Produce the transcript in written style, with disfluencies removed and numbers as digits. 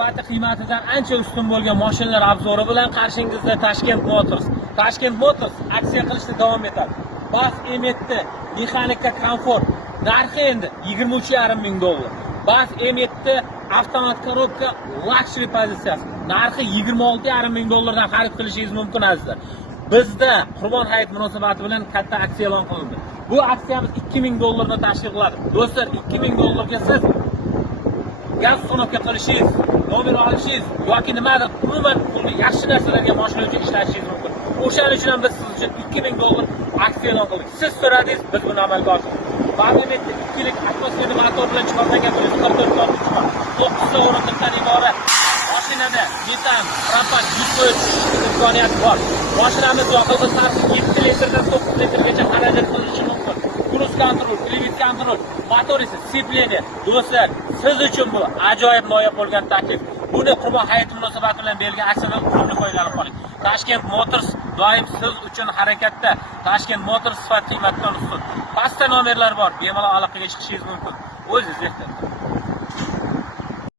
sifati qiymatidan ancha ustun bo'lgan mashinalar obzori bilan qarshingizda Tashkent Motors. Tashkent Motors aksiya qilishda davom etadi. Bas M7 mexanika komfort narxi endi 23,5 ming dollar. Bas M7 avtomat korobka luxury pozitsiyasi narxi 26,5 ming dollardan xarid qilishingiz mumkin azizlar. Bizda Qurbon hayit munosabati bilan katta aksiya e'lon qilindi. Bu aksiyamiz 2000 dollardan tashkil qiladi. Do'stlar, 2000 dollarga siz gaz uстановка qilishingiz, nomer olishingiz yoki nimadir umuman pulni yaxshi narsalarga mashina uchun ishlatishingiz mumkin. O'shaning uchun ham biz siz uchun 2000 dollar aksiya e'lon qildik. Siz so'radingiz, biz buni amalga oshirdik. Parlamentda 2 yillik atmosferli motor bilan chiqarilgan 144 chiqar. 9 ta o'rindiqdan iborat. Mashinada metan, propan yuk qo'yish imkoniyati bor. Mashinamiz yoqilg'i sarfi 7 litrdan 9 litrgacha xarajat qilishi mumkin. Cruise control, climate control, motor esa sceplение. Do'stlar, siz uchun bu ajoyib noyob bo'lgan taklif. Buni Qurbon hayiti munosabati bilan berilgan aksiyadan unumli foydalanib qoling. Tashkent Motors doim siz uchun harakatda. Tashkent Motors sifat qiymatdan ustun. Pastda nomerlar bor. Bemalol aloqaga chiqishingiz mumkin. O'zingiz ehtiyot.